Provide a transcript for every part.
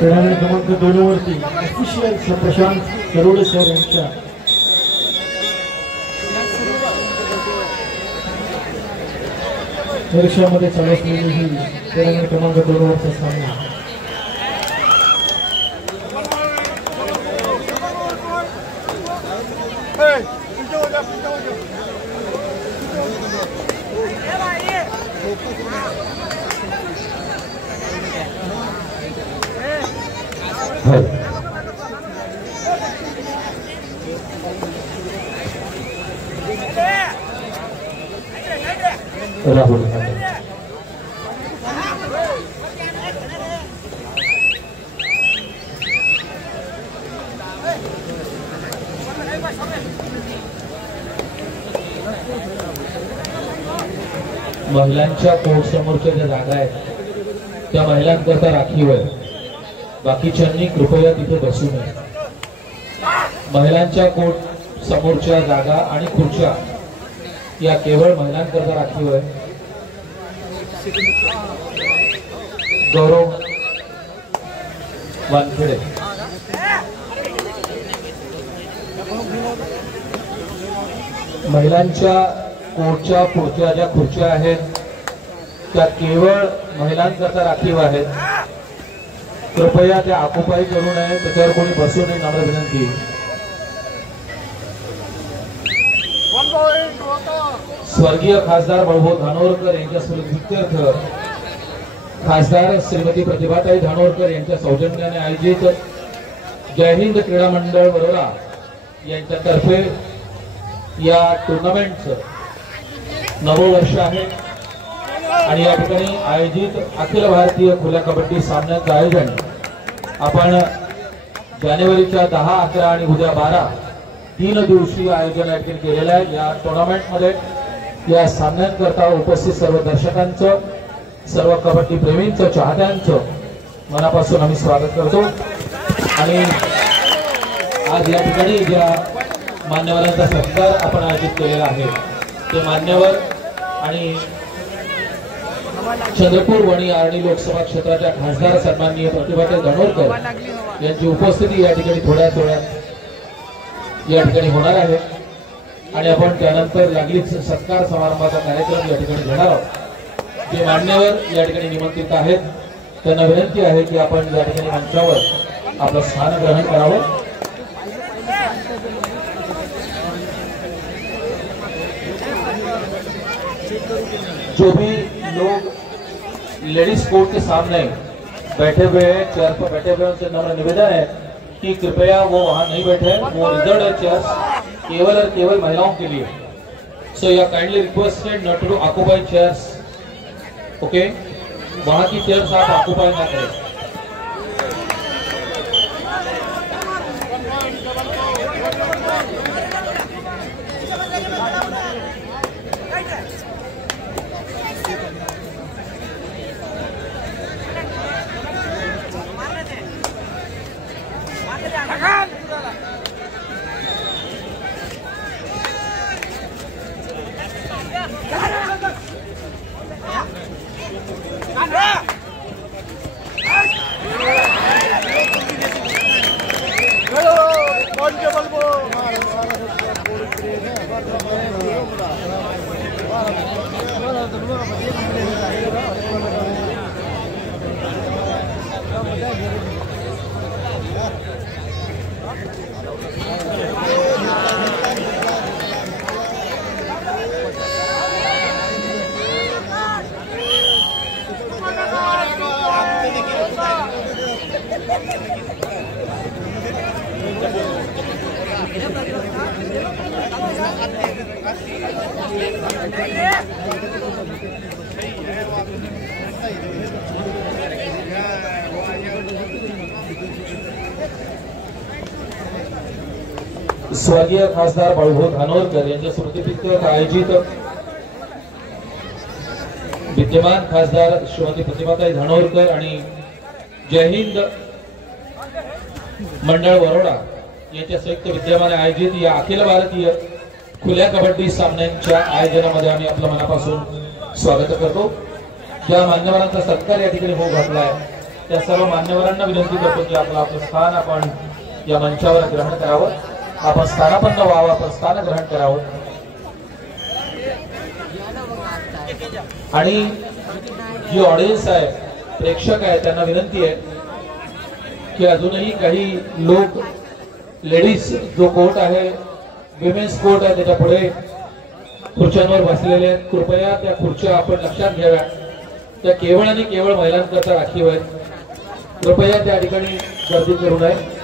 Tournament क्रमांक 2 वरती official Prashant करोडे sir यांच्या परीक्षामध्ये चालू असलेली ही टूर्नामेंट क्रमांक 2 वरचा सामना राहुल महिलांच्या कोर्ट समोरच्या ज्या जागा आहेत त्या महिलांकरता राखीव आहे. बाकीच्यांनी कृपया तिथे बसू नये. महिलांच्या कोर्ट समोरच्या जागा आणि खुर्च्या या केवळ महिलांकरता राखीव आहे. गौरव वानखेडे महिलांच्या कोर्टच्या पुढच्या ज्या खुर्च्या आहेत त्या केवळ महिलांकरता राखीव आहेत. कृपया त्या ऑक्युपाय करू नये, त्याच्यावर कोणी बसू नये, नम्र विनंती. स्वर्गीय खासदार बळवंत धानोरकर यांच्या स्मृत्यर्थ खासदार श्रीमती प्रतिभाताई धानोरकर यांच्या सौजन्याने आयोजित जय हिंद क्रीडा मंडळ वरोरा यांच्यातर्फे या टुर्नामेंटचं नववर्ष आहे आणि या ठिकाणी आयोजित अखिल भारतीय खुल्या कबड्डी सामन्याचं आयोजन आपण जानेवारीच्या 10, 11 आणि उद्या 12 3 दिवसीय आयोजन या ठिकाणी केलेलं आहे. या टुर्नामेंटमध्ये या सामन्यांकरता उपस्थित सर्व दर्शकांचं, सर्व कबड्डी प्रेमींचं, चाहत्यांचं मनापासून आम्ही स्वागत करतो. आणि आज या ठिकाणी ज्या मान्यवरांचा सत्कार आपण आयोजित केलेला आहे ते मान्यवर आणि चंद्रपूर वणी आर्णी लोकसभा क्षेत्राच्या खासदार सन्माननीय प्रतिभाताई धानोरकर यांची उपस्थिती या ठिकाणी थोड्याच वेळात या ठिकाणी होणार आहे आणि आपण त्यानंतर लागलीच सत्कार समारंभाचा कार्यक्रम या ठिकाणी घेणार आहोत. जे मान्यवर या ठिकाणी निमंत्रित आहेत त्यांना विनंती आहे की आपण या ठिकाणी मंचावर आपलं स्थान ग्रहण करावं. जो भी लोग लेडीज कोर्ट के सामने बैठे हुए हैं, चेयर पर बैठे हुए हैं, उनसे नम्र निवेदन है कि कृपया वो वहां नहीं बैठे. वो रिजर्व है चेयर्स केवल और केवल महिलाओं के लिए. So you are kindly requested not to occupy chairs. Okay, वहां की चेयर्स आप ऑक्युपाई ना करें. स्वर्गीय खासदार बळवंत धानोरकर यांच्या स्मृतिप्रीत्यर्थ आयोजित विद्यमान खासदार श्रीमती प्रतिभाताई धानोरकर आणि जय हिंद मंडळ वरोरा यांच्या संयुक्त विद्यमाने आयोजित या अखिल भारतीय खुल्या कबड्डी सामन्यांच्या आयोजनामध्ये आम्ही आपलं मनापासून स्वागत करतो. ज्या मान्यवरांचा सत्कार या ठिकाणी होऊ घातला आहे त्या सर्व मान्यवरांना विनंती करतो की आपलं आपलं स्थान आपण या मंचावर ग्रहण करावं, आपण स्थानापन्न व्हावं, आपण स्थान ग्रहण करावं। आणि जी ऑडियन्स आहे, प्रेक्षक आहे, त्यांना विनंती आहे की अजूनही काही लोक लेडीज जो कोर्ट आहे, विमेन्स कोर्ट आहे, त्याच्या पुढे खुर्च्यांवर बसलेले आहेत। कृपया त्या खुर्च्या आपण लक्षात घ्याव्या, त्या केवळ आणि केवळ महिलांकरता राखीव आहेत। कृपया त्या ठिकाणी गर्दी करू नये।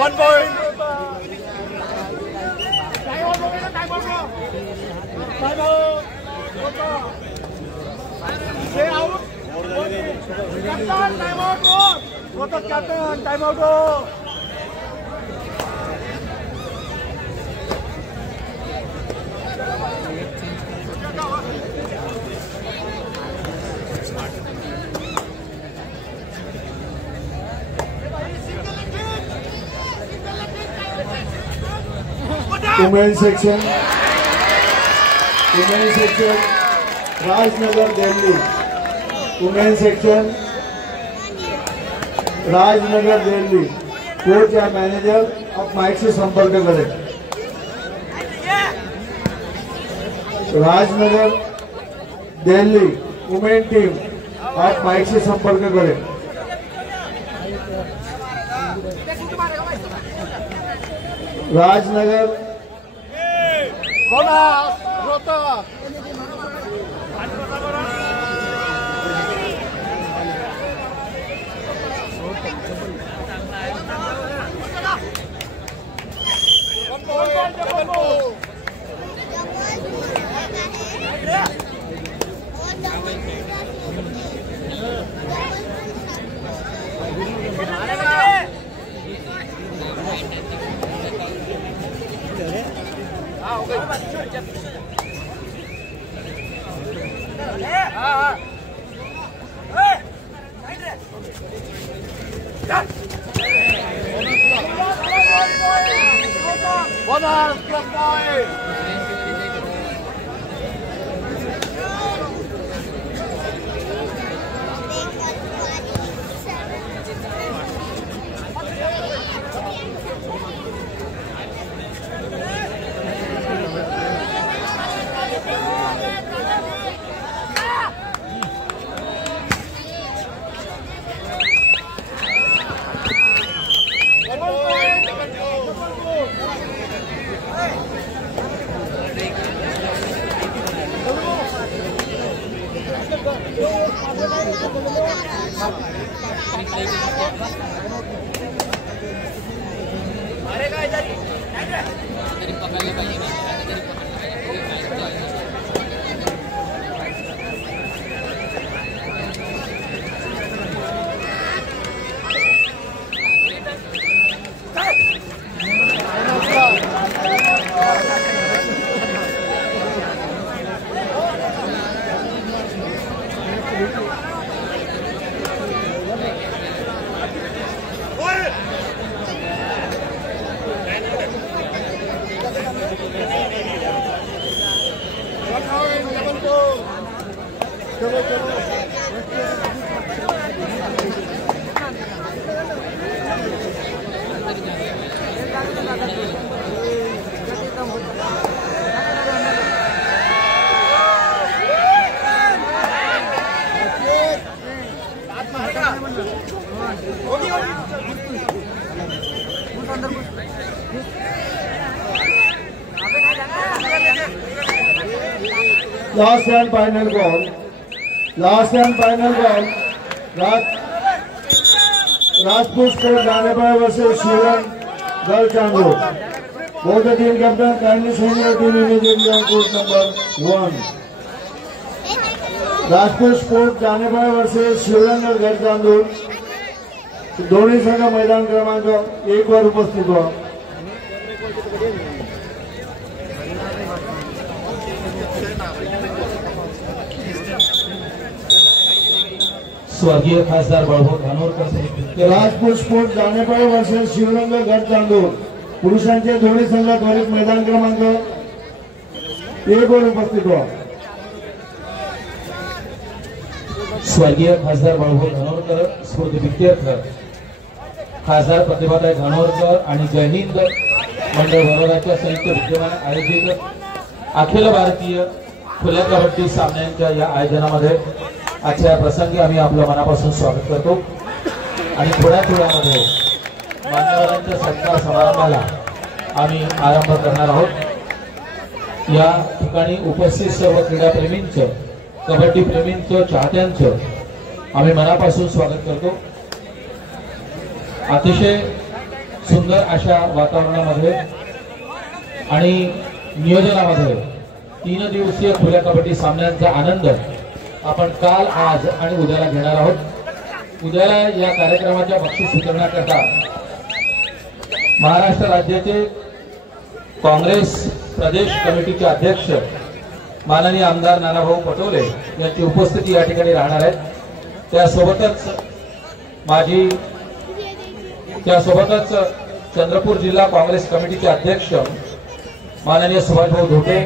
One point. Time out. Women's section, Rajnagar, Delhi. Women's section, Rajnagar, Delhi. Coach या मैनेजर अब माइक से संपर्क करें। राजनगर दिल्ली वुमेन टीम आप माइक से संपर्क करें। Rajnagar Last and final ball. Rajput Sport Ganepal versus Shivan Galchandru. Both the team captain kindly send your team immediately on court number 1. Rajput Sport Ganepal versus Shivan Galchandru. दोन्ही संघ मैदान क्रमांक 1 वर उपस्थित व्हा। स्वर्गीय खासदार बळवंत धानोरकर राजपूत स्पोर्ट जानेपाळ वर्सेस शिवरंग गट चांदूर पुरुषांचे दोन्ही संघ त्वरित मैदान क्रमांक 1 वर उपस्थित व्हा। स्वर्गीय खासदार बळवंत धानोरकर स्फूर्ती विद्यार्थ खासदार प्रतिभाताई धानोरकर आणि जय हिंद मंडळ बरोबरच्या संयुक्त विद्यमाने आयोजित अखिल भारतीय खुल्या कबड्डी सामन्यांच्या या आयोजनामध्ये आजच्या प्रसंगी आम्ही आपलं मनापासून स्वागत करतो आणि थोड्या वेळामध्ये मान्यवरांच्या सत्कार समारंभाला आम्ही आरंभ करणार आहोत। या ठिकाणी उपस्थित सर्व क्रीडाप्रेमींचं कबड्डी प्रेमींचं चाहत्यांचं आम्ही मनापासून स्वागत करतो। अतिशय सुंदर अशा वातावरणामध्ये आणि नियोजनामध्ये 3 दिवसीय खुल्या कबड्डी सामन्यांचा आनंद आपण काल आज आणि उद्याला घेणार आहोत। उद्याला या कार्यक्रमाच्या बक्षीस वितरणाकरता महाराष्ट्र राज्याचे काँग्रेस प्रदेश कमिटीचे अध्यक्ष माननीय आमदार नानाभाऊ पटोले यांची उपस्थिती या ठिकाणी राहणार आहे। त्यासोबतच चंद्रपूर जिल्हा काँग्रेस कमिटीचे अध्यक्ष माननीय सुभाषभाऊ धोटे,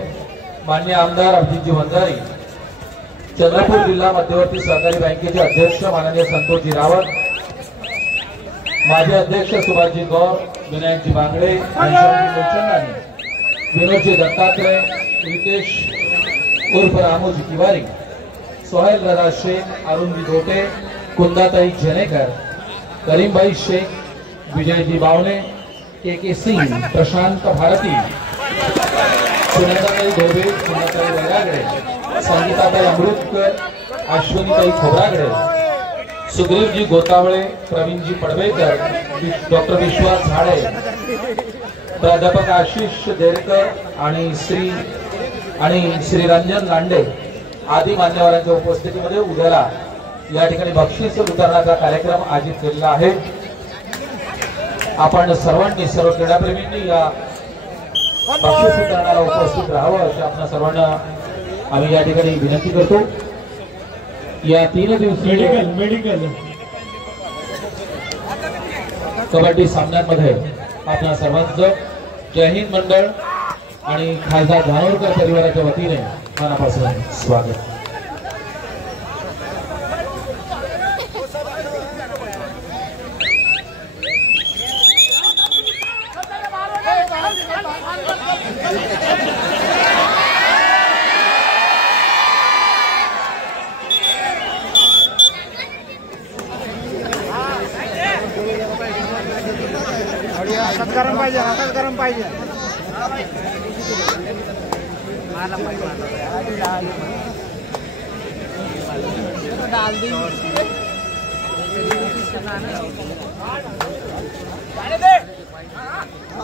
मान्य आमदार अभिजितजी वंजारी, चंद्रपूर जिल्हा मध्यवर्ती सहकारी बँकेचे अध्यक्ष माननीय संतोषजी रावत, माजी अध्यक्ष सुभाषजी गौर, विनायकजी बांगडे, विनोदजी दत्तात्रय, रितेश उर्फ रामोजी तिवारी, सोहेल रजा शेख, अरुणजी धोटे, कुंदाताई जनेकर, करीमभाई शेख, विजयजी बावणे, के सिंह, प्रशांत भारती, सुनेताताई धोबे, सुनेताई वैरागडे, संगीताताई अमृतकर, अश्विनीताई खोब्रागडे, सुग्रीवजी गोतावळे, प्रवीणजी पडवेकर, डॉक्टर विश्वास झाडे, प्राध्यापक आशिष देरकर आणि श्री रंजन लांडे आदी मान्यवरांच्या उपस्थितीमध्ये उद्याला या ठिकाणी बक्षीस वितरणाचा कार्यक्रम आयोजित केलेला आहे। आपण सर्वांनी, सर्व क्रीडाप्रेमींनी या बक्षीस वितरणाला उपस्थित राहावं अशी आपल्या सर्वांना आम्ही या ठिकाणी विनंती करतो। या 3 दिवसीय मेडिकल कबड्डी सामन्यांमध्ये आपल्या सर्वांचं जय हिंद मंडळ आणि खासदार धानोरकर परिवाराच्या वतीने मनापासून स्वागत। गरम पाहिजे, हातात गरम पाहिजे।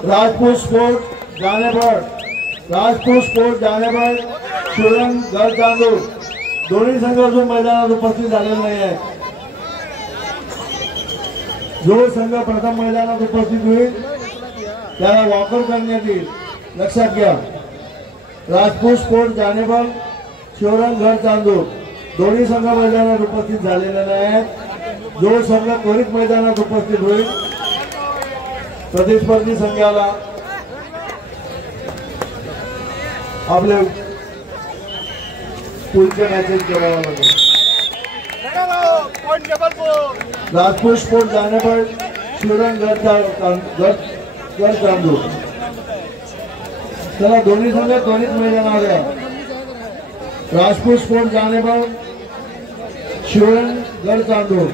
राजपूत स्पोर्ट जानेबाळ शिवरंग गट चांदूर दोन्ही संघ अजून मैदानात उपस्थित झालेले नाही आहेत। जो संघ प्रथम मैदानात उपस्थित होईल त्याला वॉकर करण्यात येईल, लक्षात घ्या। राजपूत स्पोर्ट जानेबाळ शिवरंग गट चांदूर दोन्ही संघ मैदानात उपस्थित झालेले नाही आहेत। जो संघ त्वरित मैदानात उपस्थित होईल प्रतिस्पर्धी संघाला आपले पुढचे मॅचेस खेळावं लागेल। राजपूत स्पोर्ट जानेबाळ शिवरंग गट चांदूर चला दोन्ही संघ त्वरित मैदानावर या। राजपूत स्पोर्ट जानेबाळ शिवरंग गट चांदूर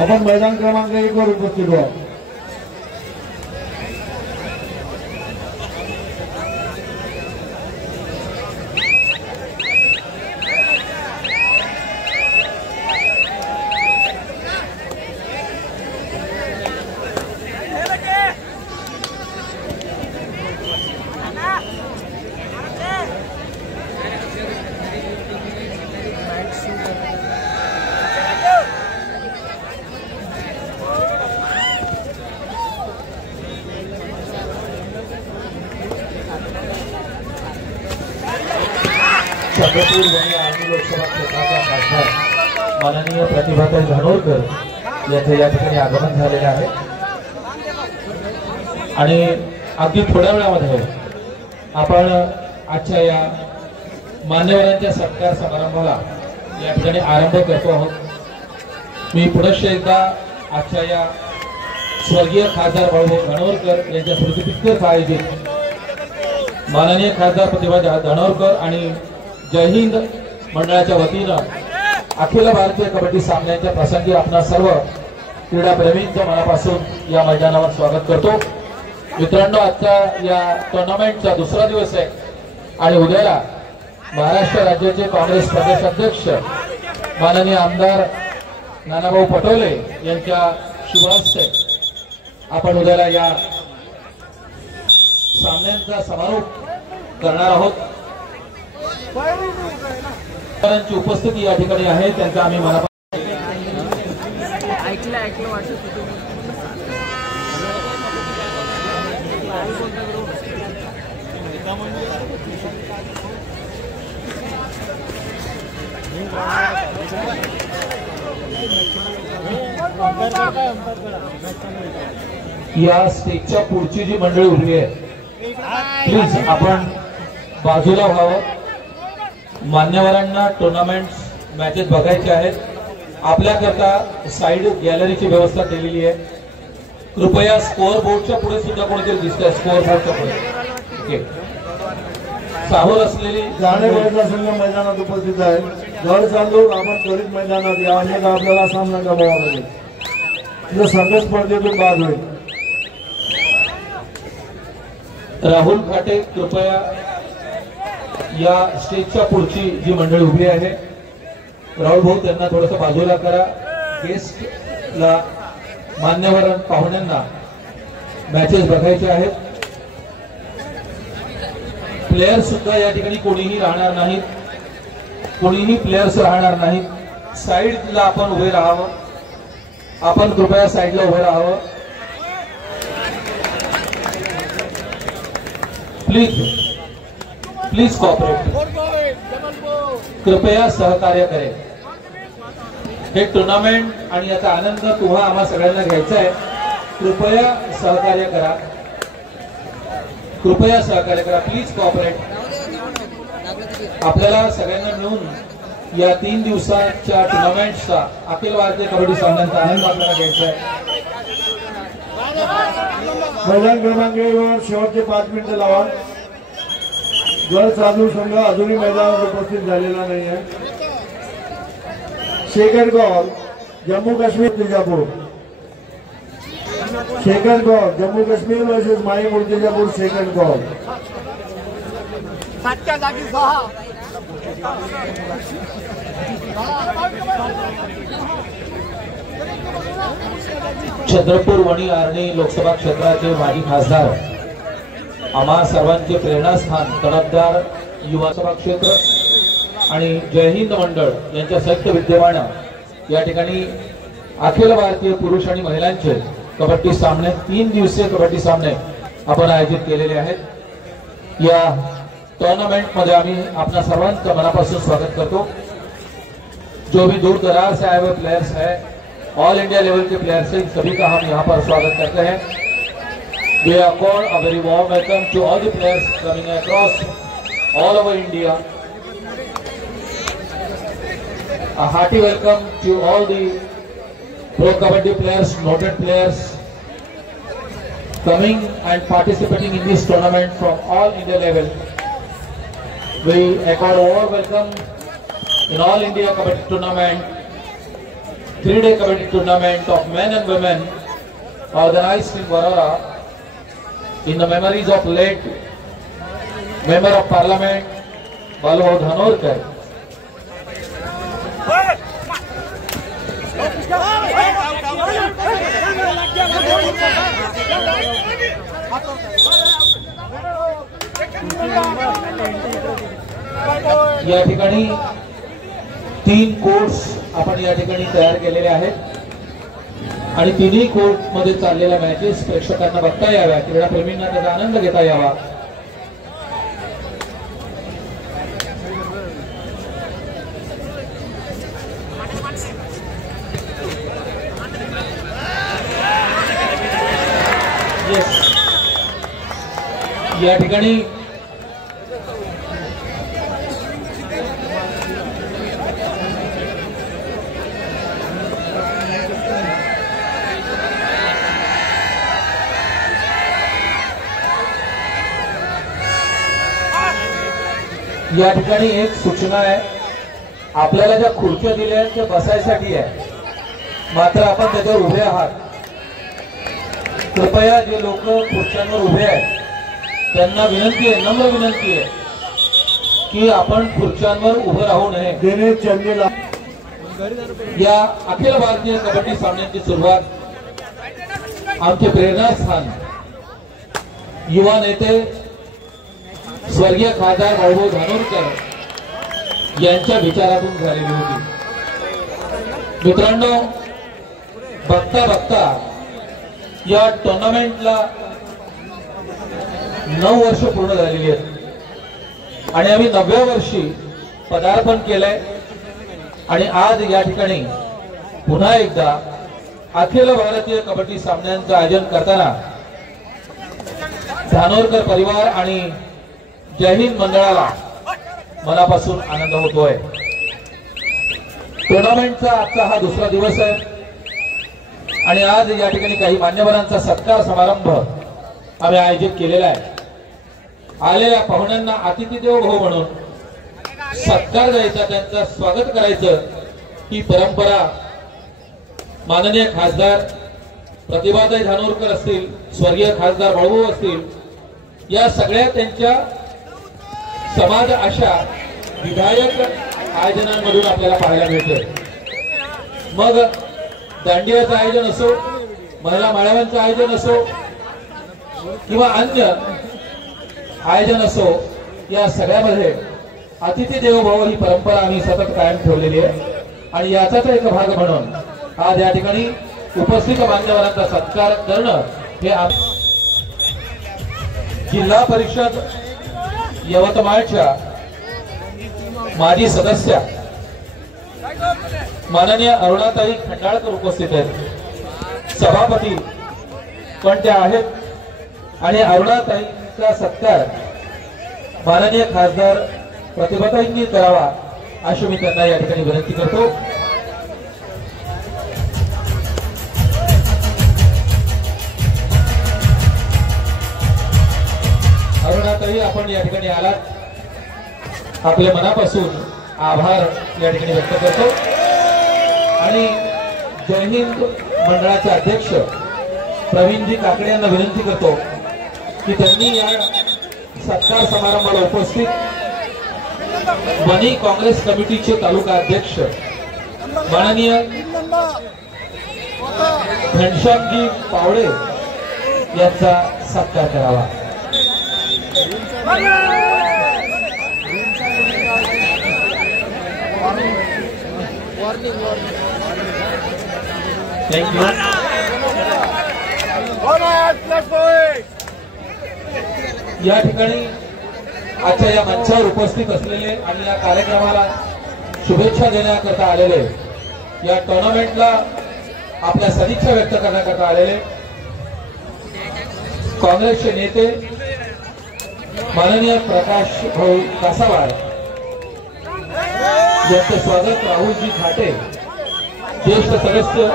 आपण मैदान क्रमांक 1 वर उपस्थित व्हा। चंद्रपूर वणी आर्णी लोकसभा क्षेत्राच्या खासदार माननीय प्रतिभाताई धानोरकर यांचे या ठिकाणी आगमन झालेले आहे आणि अगदी थोड्या वेळामध्ये आपण आजच्या या मान्यवरांच्या सत्कार समारंभाला या ठिकाणी आरंभ करतो आहोत। मी पुनश्च एकदा आजच्या या स्वर्गीय खासदार बाळूभाऊ धानोरकर यांच्या स्मृतिप्रीत्यर्थ आयोजित माननीय खासदार प्रतिभा धानोरकर आणि जय हिंद मंडळाच्या वतीनं अखिल भारतीय कबड्डी सामन्याच्या प्रसंगी आपणा सर्व क्रीडाप्रेमींचं मनापासून या मैदानावर स्वागत करतो। मित्रांनो, आजचा या टुर्नामेंटचा दुसरा दिवस आहे आणि उद्याला महाराष्ट्र राज्याचे काँग्रेस प्रदेश अध्यक्ष माननीय आमदार नानाभाऊ पटोले यांच्या शुभ हस्ते आपण उद्याला या सामन्यांचा समारोप करणार आहोत। त्यांची उपस्थिती या ठिकाणी आहे, त्यांचा आम्ही मनापासून या स्टेजच्या पुढची जी मंडळी उभी आहे प्लीज आपण बाजूला व्हावं। मान्यवरांना टुर्नामेंट मॅचेस बघायचे आहेत, आपल्याकरता साइड गॅलरीची व्यवस्था केलेली आहे। कृपया स्कोअर बोर्डच्या पुढे सुद्धा कोणीतरी दिसतंय, स्कोअर बोर्डच्या पुढे साहोर असलेली जाणेवाडीचा संघ मैदानात उपस्थित आहे। गड चालू आपण त्वरित मैदानात या, अन्यथा आपल्याला सामना गमवावा लागेल, संघ स्पर्धेतून बाद होईल। राहुल खाटे कृपया या स्टेजच्या पुढची जी मंडळी उभी आहे राहुल भाऊ त्यांना थोडंसं बाजूला करा। गेस्टला मान्यवर पाहुण्यांना मॅचेस बघायचे आहेत। प्लेयर्स सुद्धा या ठिकाणी कोणीही राहणार नाहीत, कोणीही प्लेयर्स राहणार नाहीत। साईडला आपण उभे राहावं, आपण कृपया साईडला उभे राहावं प्लीज, प्लीज कॉपरेट, कृपया सहकार्य करें। हे टुर्नामेंट आणि याचा आनंद तुम्हा आम्हा सगळ्यांना घ्यायचा आहे, कृपया सहकार्य करा, कृपया सहकार्य करा, प्लीज कॉपरेट। आपल्याला सगळ्यांना मिळून या 3 दिवसाच्या टुर्नामेंटचा अखिल भारतीय कबड्डी सामन्यांचा आनंद आपल्याला घ्यायचा आहे। मैदान क्रमांक 1 वर शेवटचे 5 मिनिटं लावा। गड चालू संघ अजूनही मैदानात उपस्थित झालेला नाही आहे। Second call Jammu Kashmir Tuljapur, second call Jammu Kashmir versus माई तुळजापूर, सेकंड कॉल। चंद्रपूर वणी आर्णी लोकसभा क्षेत्राचे माजी खासदार, आम्हा सर्वांचे प्रेरणास्थान, तडफदार युवा सभा क्षेत्र आणि जय हिंद मंडळ यांच्या संयुक्त विद्यमानं या ठिकाणी अखिल भारतीय पुरुष आणि महिलांचे कबड्डी सामने 3 दिवसीय कबड्डी सामने आपण आयोजित केलेले आहेत। या टूर्नामेंट मध्ये आम्ही आपल्या सर्वांचं मनापासून स्वागत करतो। जो भी दूर दराज से आए हुए प्लेयर्स हैं, ऑल इंडिया लेवल के प्लेयर्स हैं, सभी का हम यहाँ पर स्वागत करते हैं। We accord a very warm welcome to all the players coming across all over India. A hearty welcome to all the pro kabaddi players, noted players coming and participating in this tournament from all India level. We accord a warm welcome in all India kabaddi tournament, 3-day kabaddi tournament of men and women organized in Warora in the memories of late Member of Parliament Balubhau Dhanorkar. या ठिकाणी 3 course आपण या ठिकाणी तयार केलेले आहेत आणि तिन्ही कोर्ट मध्ये चाललेल्या मॅचेस प्रेक्षकांना बघता याव्या, क्रीडाप्रेमींना त्याचा आनंद घेता यावा या ठिकाणी एक सूचना आहे. आपल्याला ज्या खुर्च्या दिल्या आहेत त्या बसायसाठी आहे, मात्र आपण त्याच्यावर उभे आहात. कृपया जे लोक खुर्च्यांवर उभे आहेत त्यांना विनंती आहे, नम्र विनंती आहे की आपण खुर्च्यांवर उभं राहू नये. दिनेश चंदेला या अखिल भारतीय कबड्डी सामन्याची सुरुवात आमचे प्रेरणास्थान युवा नेते स्वर्गीय खासदार भाऊभाऊ धानोरकर यांच्या विचारातून झालेली होती. मित्रांनो, बघता बघता या टुर्नामेंटला 9 वर्ष पूर्ण झालेली आहेत आणि आम्ही 9व्या वर्षी पदार्पण केलंय. आणि आज या ठिकाणी पुन्हा एकदा अखिल भारतीय कबड्डी सामन्यांचं आयोजन करताना धानोरकर परिवार आणि जय हिंद मंडळाला मनापासून आनंद होतोय. टुर्नामेंटचा आजचा हा दुसरा दिवस आहे आणि आज या ठिकाणी काही मान्यवरांचा सत्कार समारंभ आम्ही आयोजित केलेला आहे. आलेल्या पाहुण्यांना अतिथी देवो भव म्हणून सत्कार द्यायचा, त्यांचं स्वागत करायचं, ही परंपरा माननीय खासदार प्रतिभाताई धानोरकर असतील, स्वर्गीय खासदार भाऊभाऊ असतील, या सगळ्या त्यांच्या समाज अशा विधायक आयोजनांमधून आपल्याला पाहायला मिळते. मग दांडियाचं आयोजन असो, महिला मेळाव्यांचं आयोजन असो किंवा अन्य आयोजन असो, या सगळ्यामध्ये अतिथी देवो भव ही परंपरा आम्ही सतत कायम ठेवलेली आहे. आणि याचाच एक भाग म्हणून आज या ठिकाणी उपस्थित मान्यवरांचा सत्कार करणं हे जिल्हा परिषद यवतमाळच्या माजी सदस्य माननीय अरुणाताई खंडाळकर उपस्थित आहेत. सभापती पण त्या आहेत आणि अरुणाताईचा सत्कार माननीय खासदार प्रतिभाताईंनी करावा अशी मी त्यांना या ठिकाणी विनंती करतो. अरुणाताई, आपण या ठिकाणी आलात, आपल्या मनापासून आभार या ठिकाणी व्यक्त करतो. आणि जय हिंद मंडळाचे अध्यक्ष प्रवीणजी काकडे यांना विनंती करतो की त्यांनी या सत्कार समारंभाला उपस्थित वनी काँग्रेस कमिटीचे तालुका अध्यक्ष माननीय घनश्यामजी पावडे यांचा सत्कार करावा. थँक्यू. या ठिकाणी आजच्या या मंचावर उपस्थित असलेले आणि या कार्यक्रमाला शुभेच्छा देण्याकरता आलेले, या टुर्नामेंटला आपल्या सदिच्छा व्यक्त करण्याकरता आलेले काँग्रेसचे नेते माननीय प्रकाश भाऊ कासावाड यांचे स्वागत राहुलजी खाटे, ज्येष्ठ सदस्य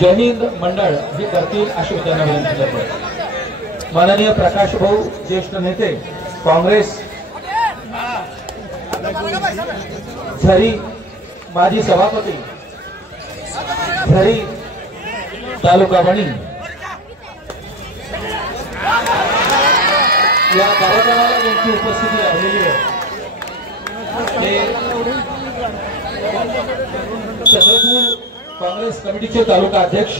जय हिंद मंडळ हे करतील अशी त्यांना विनंती करतो. माननीय प्रकाश भाऊ ज्येष्ठ नेते काँग्रेस झरी, माजी सभापती झरी तालुका वणी, या कार्यक्रमाला ज्यांची उपस्थिती लाभलेली आहे ते चंद्रपूर काँग्रेस कमिटीचे तालुका अध्यक्ष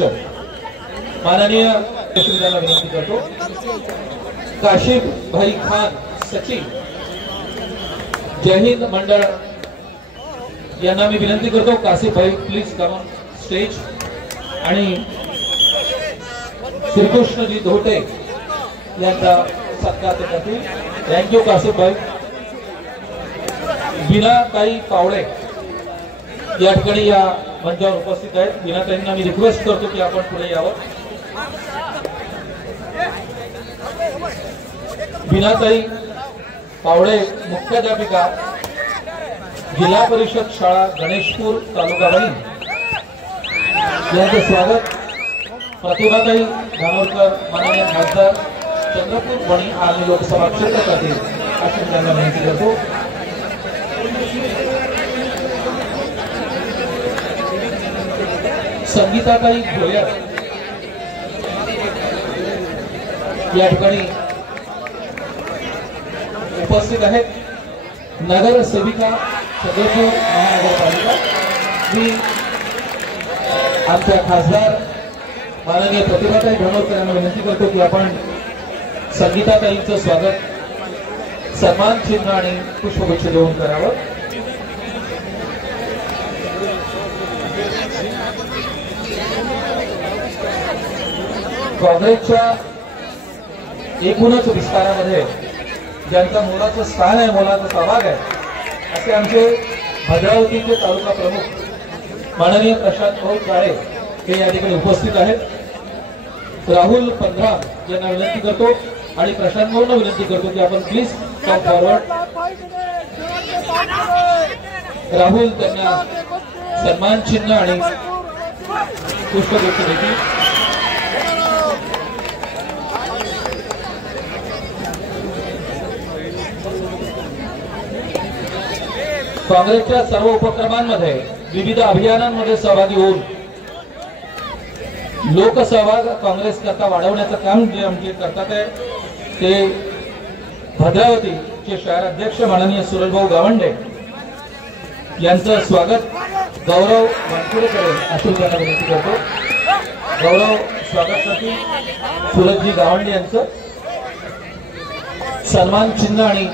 माननीय त्यांना विनंती करतो. काशिफ भाई खान सचिव जय हिंद मंडळ यांना मी विनंती करतो. काशिफ भाई प्लीज कम ऑन स्टेज. आणि श्रीकृष्णजी धोटे यांचा सत्कार ते करतील. थँक्यू काशिफ भाई. बीनाताई पावडे या ठिकाणी या मंचावर उपस्थित आहेत. बीनाताईंना मी रिक्वेस्ट करतो की आपण पुढे यावं. बिनाताई पावडे मुख्याध्यापिका जिल्हा परिषद शाळा गणेशपूर तालुका वणी यांचे स्वागत प्रतिभाताई धानोरकर माननीय खासदार चंद्रपूर वणी आणि लोकसभा क्षेत्रासाठी अशी त्यांना विनंती करतो. संगीताताई भोयर या ठिकाणी उपस्थित आहेत. नगरसेविका चंद्रपूर महानगरपालिका मी आमच्या खासदार माननीय प्रतिभाताई धानोरकर यांना विनंती करतो की आपण संगीताताईंचं स्वागत सन्मान चिन्ह आणि पुष्पगुच्छ देऊन करावं. काँग्रेसच्या एकूणच विस्तारामध्ये ज्यांचा मोलाचं स्थान आहे, मोलाचा सहभाग आहे, असे आमचे भद्रावतीचे तालुका प्रमुख माननीय प्रशांत भाऊ काळे हे या ठिकाणी उपस्थित आहेत. राहुल पंधराम यांना विनंती करतो आणि प्रशांत भाऊंना विनंती करतो की आपण प्लीज कम फॉरवर्ड. राहुल त्यांना सन्मान चिन्ह आणि पुष्पगुच्छ देतील. काँग्रेसच्या सर्व उपक्रमांमध्ये विविध अभियानांमध्ये सहभागी होऊन लोकसहभाग काँग्रेस करता वाढवण्याचं काम जे आमचे करतात आहे ते भद्रावतीचे शहर अध्यक्ष माननीय सुरजभाऊ गावंडे यांचं स्वागत गौरव वानखेडेकडे असून त्यांना विनंती करतो. गौरव स्वागत करतील. सुरजजी गावंडे यांचं सन्मान चिन्ह आणि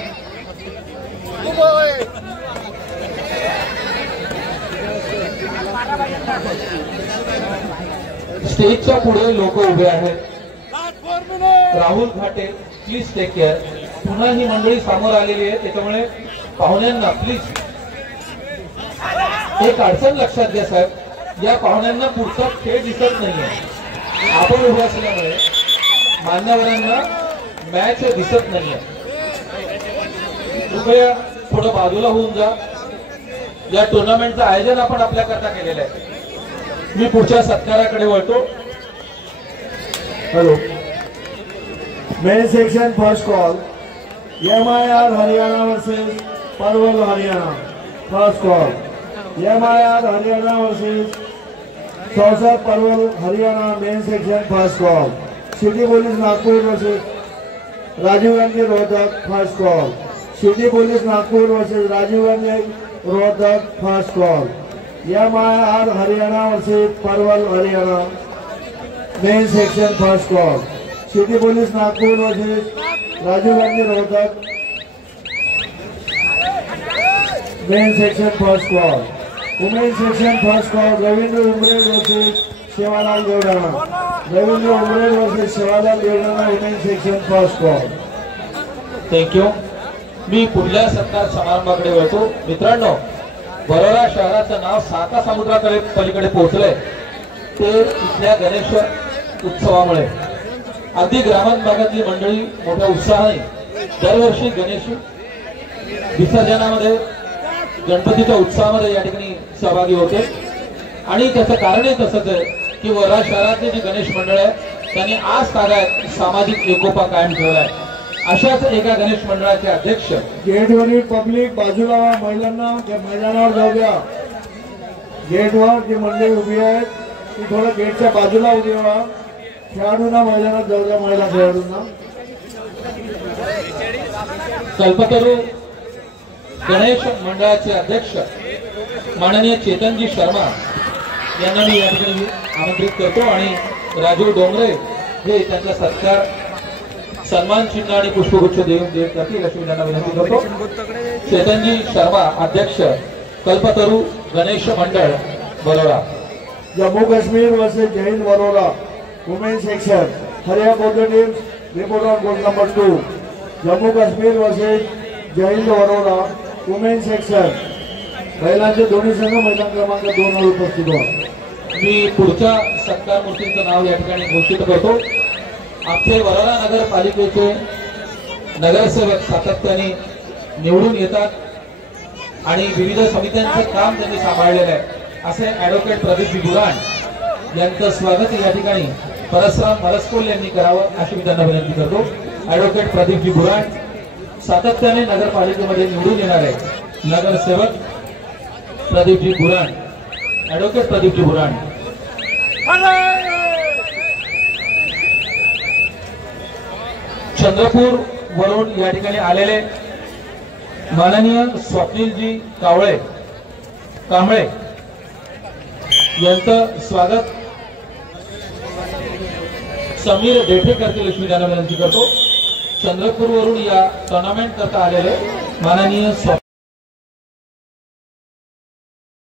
स्टेजच्या पुढे लोक उभे आहेत. राहुल घाटे प्लीज टेक केअर. पुन्हा ही मंडळी समोर आलेली आहे, त्याच्यामुळे पाहुण्यांना प्लीज एक अडचण लक्षात घ्या साहेब, या पाहुण्यांना पुढचा खेळ दिसत नाहीये. आपण उभे असल्यामुळे मान्यवरांना मॅच दिसत नाहीये. कृपया थोडं बाजूला होऊन जा. या टुर्नामेंटचं आयोजन आपण आपल्याकरता केलेलं आहे. मी पुढच्या सत्काराकडे वळतो. Hello. Main section first call MIR Haryana versus Parwal Haryana. First call MIR Haryana versus Chausa Parwal Haryana. Main section first call city police Nagpur versus Rajiv Gandhi Rohtak. First call city police Nagpur versus Rajiv Gandhi Rohtak. First call MIR Haryana versus Parwal Haryana. Main section first call city police Nagpur versus Rajiv Gandhi Rohtak. Main section first call women section first call Ravindra Umred versus Shivlal Devdana. Ravindra Umred versus Shivlal Devdana. Women section first call. Thank you. मी पुढल्या सत्कार समारंभाकडे वळतो. मित्रांनो, बरोरा शहराचं नाव 7 समुद्राकडे पलीकडे पोहोचलंय ते इथल्या गणेश उत्सवामुळे. अगदी ग्रामीण भागातली मंडळी मोठ्या उत्साहाने दरवर्षी गणेश विसर्जनामध्ये गणपतीच्या उत्सवामध्ये या ठिकाणी सहभागी होते. आणि त्याचं कारणही तसंच आहे की वरोरा शहरातले जे गणेश मंडळ आहे त्यांनी आज तागायत सामाजिक एकोपा कायम ठेवलाय. अशाच एका गणेश मंडळाचे अध्यक्ष. गेटवरील पब्लिक बाजूला व्हा. महिलांना मैदानावर जाऊ द्या. गेटवर जी मंडळी उभी आहेत ती थोडं गेटच्या बाजूला उभी व्हा. खेळाडूंना मैदानात जाऊ द्या. महिला खेळाडूंना. कल्पतरू गणेश मंडळाचे अध्यक्ष माननीय चेतनजी शर्मा यांना मी या ठिकाणी आमंत्रित करतो आणि राजू डोंगरे हे त्यांचा सत्कार सन्मान चिन्ह आणि पुष्पगुच्छ देऊन देत करतील अशी त्यांना विनंती करतो. चेतनजी शर्मा अध्यक्ष कल्पतरू गणेश मंडळ Barora. Jammu Kashmir versus Jai Hind Warora. Women section हरिया coordinatives report on code number 2. Jammu Kashmir versus Jai Hind Warora. Women section महिलांचे दोन्ही संघ मैदान क्रमांक 2 वर उपस्थित व्हा. मी पुढच्या सत्कार मूर्तींचं नाव या ठिकाणी घोषित करतो. अख्खे वरोरा नगरपालिकेचे नगरसेवक सातत्याने निवडून येतात आणि विविध समित्यांचं काम त्यांनी सांभाळलेलं आहे असे ऍडव्होकेट प्रदीपजी बुराण यांचं स्वागत या ठिकाणी परसराम मरस्कोल यांनी करावं अशी मी त्यांना विनंती करतो। ऍडव्होकेट प्रदीपजी बुराण सातत्याने नगरपालिकेमध्ये निवडून येणार आहे नगरसेवक प्रदीपजी बुराण, ऍडव्होकेट प्रदीपजी बुराण। चंद्रपूर वरून या ठिकाणी आलेले माननीय स्वप्नीलजी कांबळे यांचं स्वागत समीर देठे करतील अशी त्यांना विनंती करतो। चंद्रपूर वरून या टुर्नामेंट करता आलेले माननीय